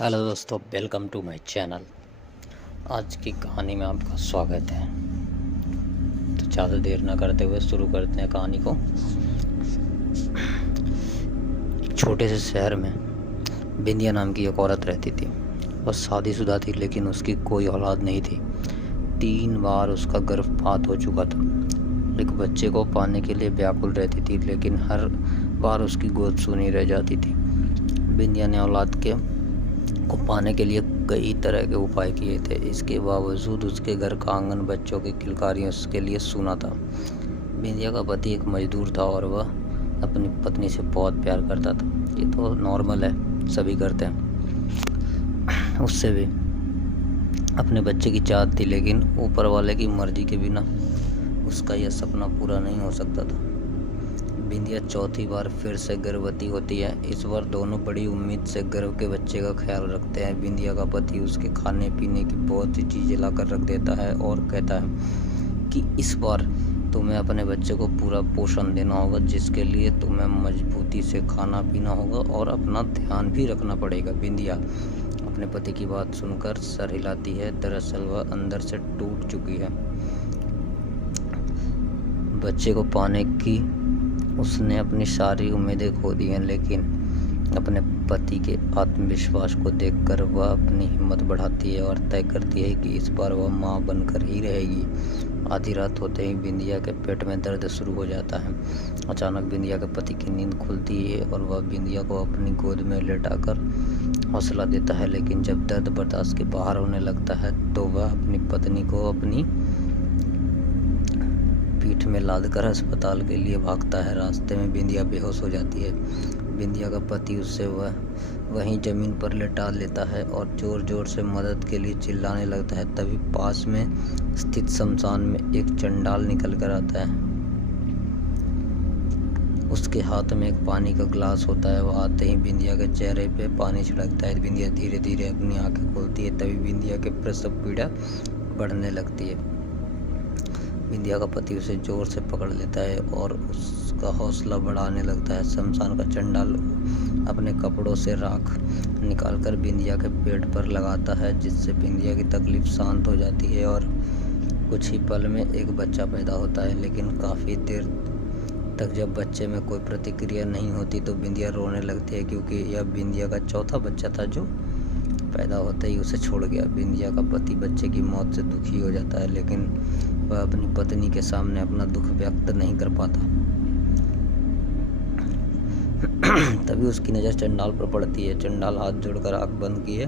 Hello दोस्तों, welcome to my channel. आज की कहानी में आपका स्वागत है। तो ज़्यादा देर ना करते हुए शुरू करते हैं कहानी को। एक छोटे से शहर में बिंदिया नाम की एक औरत रहती थी। वह शादीशुदा थी, लेकिन उसकी कोई औलाद नहीं थी। 3 बार उसका गर्भपात हो चुका था। एक बच्चे को पाने के लिए व्याकुल रहती थी, लेकिन हर बार उसकी गोद सूनी रह जाती थी। बिंदिया ने औलाद को पाने के लिए कई तरह के उपाय किए थे। इसके बावजूद उसके घर का आंगन बच्चों की किलकारियों के लिए सूना था। बिंदिया का पति एक मजदूर था और वह अपनी पत्नी से बहुत प्यार करता था। ये तो नॉर्मल है, सभी करते हैं। उससे भी अपने बच्चे की चाहत थी, लेकिन ऊपर वाले की मर्जी के बिना उसका यह सपना पूरा नहीं हो सकता था। बिंदिया चौथी बार फिर से गर्भवती होती है। इस बार दोनों बड़ी उम्मीद से गर्भ के बच्चे का ख्याल रखते हैं। बिंदिया का पति उसके खाने पीने की बहुत सी चीज़ें लाकर रख देता है और कहता है कि इस बार तुम्हें अपने बच्चे को पूरा पोषण देना होगा, जिसके लिए तुम्हें मजबूती से खाना पीना होगा और अपना ध्यान भी रखना पड़ेगा। बिंदिया अपने पति की बात सुनकर सर हिलाती है। दरअसल वह अंदर से टूट चुकी है। बच्चे को पाने की उसने अपनी सारी उम्मीदें खो दी हैं, लेकिन अपने पति के आत्मविश्वास को देखकर वह अपनी हिम्मत बढ़ाती है और तय करती है कि इस बार वह मां बनकर ही रहेगी। आधी रात होते ही बिंदिया के पेट में दर्द शुरू हो जाता है। अचानक बिंदिया के पति की नींद खुलती है और वह बिंदिया को अपनी गोद में लेटाकर हौसला देता है, लेकिन जब दर्द बर्दाश्त के बाहर होने लगता है तो वह अपनी पत्नी को अपनी पीठ में लादकर अस्पताल के लिए भागता है। रास्ते में बिंदिया बेहोश हो जाती है। बिंदिया का पति उसे वहीं ज़मीन पर लेटा लेता है और ज़ोर ज़ोर से मदद के लिए चिल्लाने लगता है। तभी पास में स्थित शमशान में एक चंडाल निकल कर आता है। उसके हाथ में एक पानी का गिलास होता है। वह आते ही बिंदिया के चेहरे पे पानी छिड़कता है। बिंदिया धीरे धीरे अपनी आंखें खोलती है। तभी बिंदिया के प्रसव पीड़ा बढ़ने लगती है। बिंदिया का पति उसे जोर से पकड़ लेता है और उसका हौसला बढ़ाने लगता है। शमशान का चंडाल अपने कपड़ों से राख निकालकर बिंदिया के पेट पर लगाता है, जिससे बिंदिया की तकलीफ शांत हो जाती है और कुछ ही पल में एक बच्चा पैदा होता है। लेकिन काफ़ी देर तक जब बच्चे में कोई प्रतिक्रिया नहीं होती तो बिंदिया रोने लगती है, क्योंकि यह बिंदिया का चौथा बच्चा था जो पैदा होते ही उसे छोड़ गया। बिंदिया का पति बच्चे की मौत से दुखी हो जाता है, लेकिन वह अपनी पत्नी के सामने अपना दुख व्यक्त नहीं कर पाता। तभी उसकी नज़र चंडाल पर पड़ती है। चंडाल हाथ जोड़कर आंख बंद किए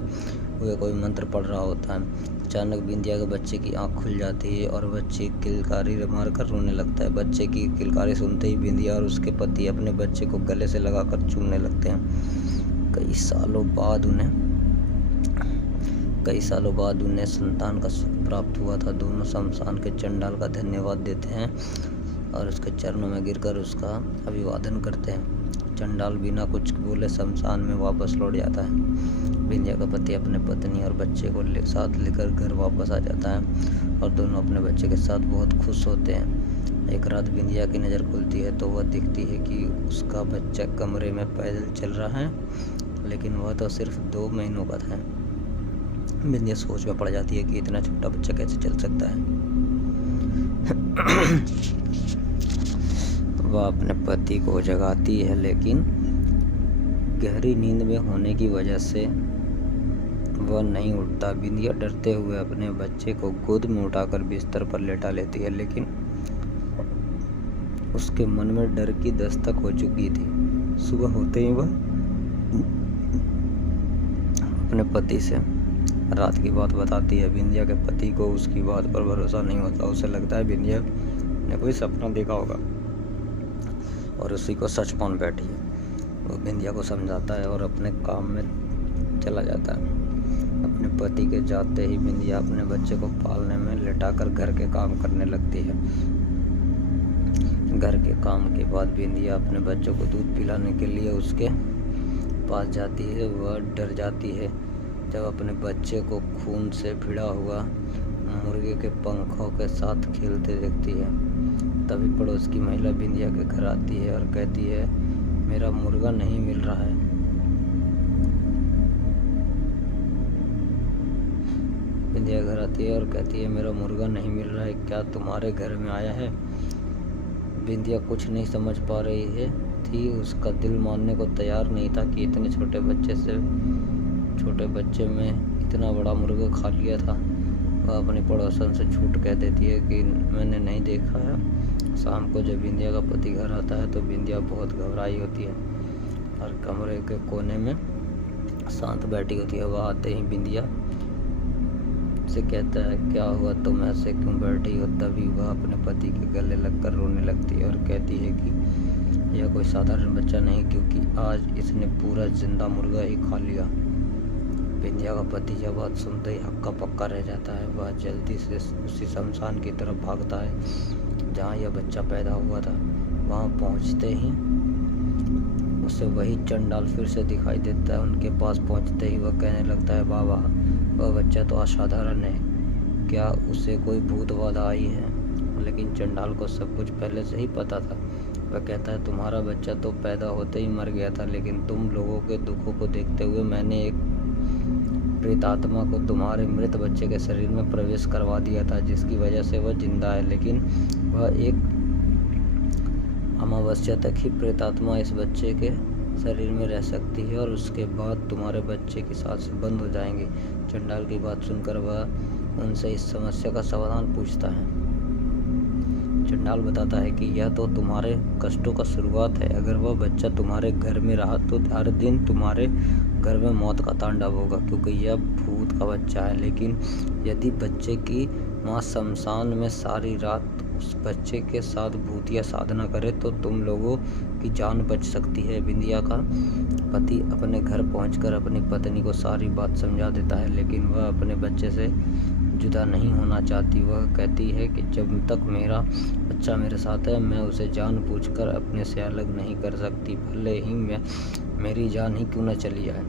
हुए कोई मंत्र पढ़ रहा होता है। अचानक बिंदिया के बच्चे की आंख खुल जाती है और बच्चे किलकारी मारकर रोने लगता है। बच्चे की किलकारी सुनते ही बिंदिया और उसके पति अपने बच्चे को गले से लगाकर चूमने लगते हैं। कई सालों बाद उन्हें संतान का सुख प्राप्त हुआ था। दोनों शमशान के चंडाल का धन्यवाद देते हैं और उसके चरणों में गिरकर उसका अभिवादन करते हैं। चंडाल बिना कुछ बोले शमशान में वापस लौट जाता है। बिंदिया का पति अपने पत्नी और बच्चे को साथ लेकर घर वापस आ जाता है और दोनों अपने बच्चे के साथ बहुत खुश होते हैं। एक रात बिंदिया की नज़र खुलती है तो वह देखती है कि उसका बच्चा कमरे में पैदल चल रहा है, लेकिन वह तो सिर्फ 2 महीनों का था। बिंदिया सोच में पड़ जाती है कि इतना छोटा बच्चा कैसे चल सकता है। वह अपने पति को जगाती है, लेकिन गहरी नींद में होने की वजह से वह नहीं उठता। बिंदिया डरते हुए अपने बच्चे को गोद में उठाकर बिस्तर पर लेटा लेती है, लेकिन उसके मन में डर की दस्तक हो चुकी थी। सुबह होते ही वह अपने पति से रात की बात बताती है। बिंदिया के पति को उसकी बात पर भरोसा नहीं होता। उसे लगता है बिंदिया ने कोई सपना देखा होगा और उसी को सच मान बैठी है। वो बिंदिया को समझाता है और अपने काम में चला जाता है। अपने पति के जाते ही बिंदिया अपने बच्चे को पालने में लेटाकर घर के काम करने लगती है। घर के काम के बाद बिंदिया अपने बच्चों को दूध पिलाने के लिए उसके पास जाती है। वह डर जाती है जब अपने बच्चे को खून से भिड़ा हुआ मुर्गे के पंखों के साथ खेलते देखती है। तभी पड़ोस की महिला बिंदिया के घर आती है और कहती है, मेरा मुर्गा नहीं मिल रहा है। बिंदिया घर आती है और कहती है मेरा मुर्गा नहीं मिल रहा है, क्या तुम्हारे घर में आया है? बिंदिया कुछ नहीं समझ पा रही थी, उसका दिल मानने को तैयार नहीं था कि इतने छोटे बच्चे में इतना बड़ा मुर्गा खा लिया था। वह अपनी पड़ोसन से झूठ कह देती है कि मैंने नहीं देखा है। शाम को जब बिंदिया का पति घर आता है तो बिंदिया बहुत घबराई होती है और कमरे के कोने में शांत बैठी होती है। वह आते ही बिंदिया से कहता है क्या हुआ, तुम ऐसे क्यों बैठी हो? तभी वह अपने पति के गले लगकर रोने लगती है और कहती है कि यह कोई साधारण बच्चा नहीं, क्योंकि आज इसने पूरा जिंदा मुर्गा ही खा लिया। बिंदिया का पति यह बात सुनते ही हक्का पक्का रह जाता है। वह जल्दी से उसी शमशान की तरफ भागता है जहाँ यह बच्चा पैदा हुआ था। वहाँ पहुँचते ही उसे वही चंडाल फिर से दिखाई देता है। उनके पास पहुँचते ही वह कहने लगता है बाबा, वह बच्चा तो असाधारण है, क्या उसे कोई भूत बाधा आई है? लेकिन चंडाल को सब कुछ पहले से ही पता था। वह कहता है तुम्हारा बच्चा तो पैदा होते ही मर गया था, लेकिन तुम लोगों के दुखों को देखते हुए मैंने एक प्रेतात्मा को तुम्हारे मृत बच्चे के शरीर में प्रवेश करवा दिया था, जिसकी वजह से वह जिंदा है। लेकिन वह एक अमावस्या तक ही प्रेतात्मा इस बच्चे के शरीर में रह सकती है और उसके बाद तुम्हारे बच्चे की सांसें बंद हो जाएंगी। चंडाल की बात सुनकर वह उनसे इस समस्या का समाधान पूछता है। चंडाल बताता है कि यह तो तुम्हारे कष्टों का शुरुआत है। अगर वह बच्चा तुम्हारे घर में रहा तो हर दिन तुम्हारे घर में मौत का तांडव होगा, क्योंकि यह भूत का बच्चा है। लेकिन यदि बच्चे की माँ शमशान में सारी रात उस बच्चे के साथ भूतिया साधना करे तो तुम लोगों की जान बच सकती है। बिंदिया का पति अपने घर पहुंचकर अपनी पत्नी को सारी बात समझा देता है, लेकिन वह अपने बच्चे से जुदा नहीं होना चाहती। वह कहती है कि जब तक मेरा बच्चा मेरे साथ है मैं उसे जानबूझकर अपने से अलग नहीं कर सकती, भले ही मेरी जान ही क्यों न चली जाए।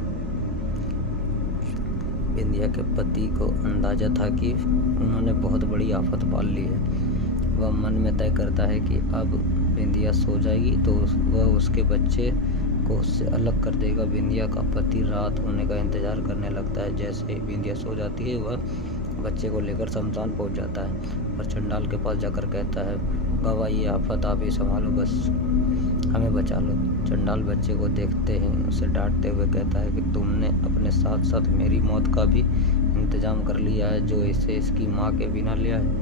बिंदिया के पति को अंदाजा था कि उन्होंने बहुत बड़ी आफत पाल ली है। वह मन में तय करता है कि अब बिंदिया सो जाएगी तो वह उसके बच्चे को उससे अलग कर देगा। बिंदिया का पति रात होने का इंतजार करने लगता है। जैसे ही बिंदिया सो जाती है वह बच्चे को लेकर शमशान पहुंच जाता है और चंडाल के पास जाकर कहता है बाबा, ये आफत आप ही संभालो, बस हमें बचा लो। चंडाल बच्चे को देखते ही उसे डांटते हुए कहता है कि तुमने अपने साथ साथ मेरी मौत का भी इंतजाम कर लिया है, जो इसे इसकी माँ के बिना लिया है।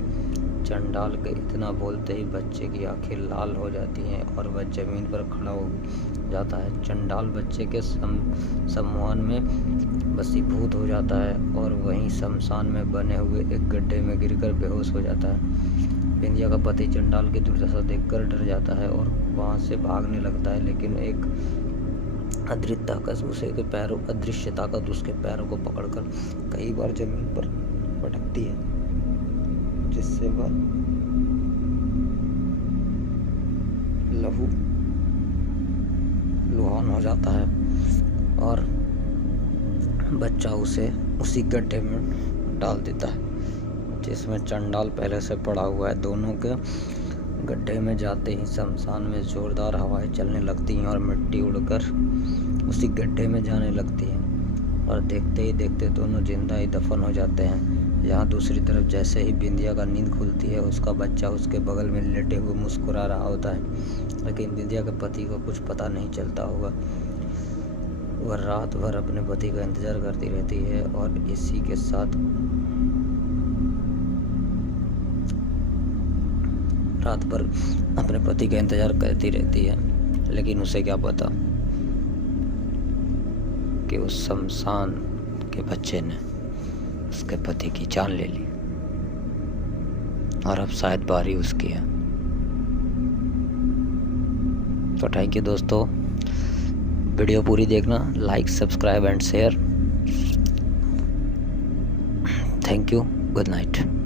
चंडाल के इतना बोलते ही बच्चे की आंखें लाल हो जाती हैं और वह जमीन पर खड़ा हो जाता है। चंडाल बच्चे के सम्मोहन में वशीभूत हो जाता है और वहीं शमशान में बने हुए एक गड्ढे में गिरकर बेहोश हो जाता है। बिंदिया का पति चंडाल की दुर्दशा देखकर डर जाता है और वहां से भागने लगता है, लेकिन एक अदृश्य ताकत उसके पैरों को पकड़कर कई बार जमीन पर पटकती है, जिससे वह लहूलुहान हो जाता है और बच्चा उसे उसी गड्ढे में डाल देता है जिसमें चंडाल पहले से पड़ा हुआ है। दोनों के गड्ढे में जाते ही शमशान में जोरदार हवाएं चलने लगती हैं और मिट्टी उड़कर उसी गड्ढे में जाने लगती है और देखते ही देखते दोनों जिंदा ही दफन हो जाते हैं। यहाँ दूसरी तरफ जैसे ही बिंदिया का नींद खुलती है उसका बच्चा उसके बगल में लेटे हुए मुस्कुरा रहा होता है, लेकिन बिंदिया के पति को कुछ पता नहीं चलता होगा। वह रात भर अपने पति का इंतजार करती रहती है और इसी के साथ रात भर अपने पति का इंतजार करती रहती है, लेकिन उसे क्या पता कि उस शमशान के बच्चे ने उसके पति की जान ले ली और अब शायद बारी उसकी है। तो थैंक यू दोस्तों, वीडियो पूरी देखना, like, subscribe and share. Thank you, good night.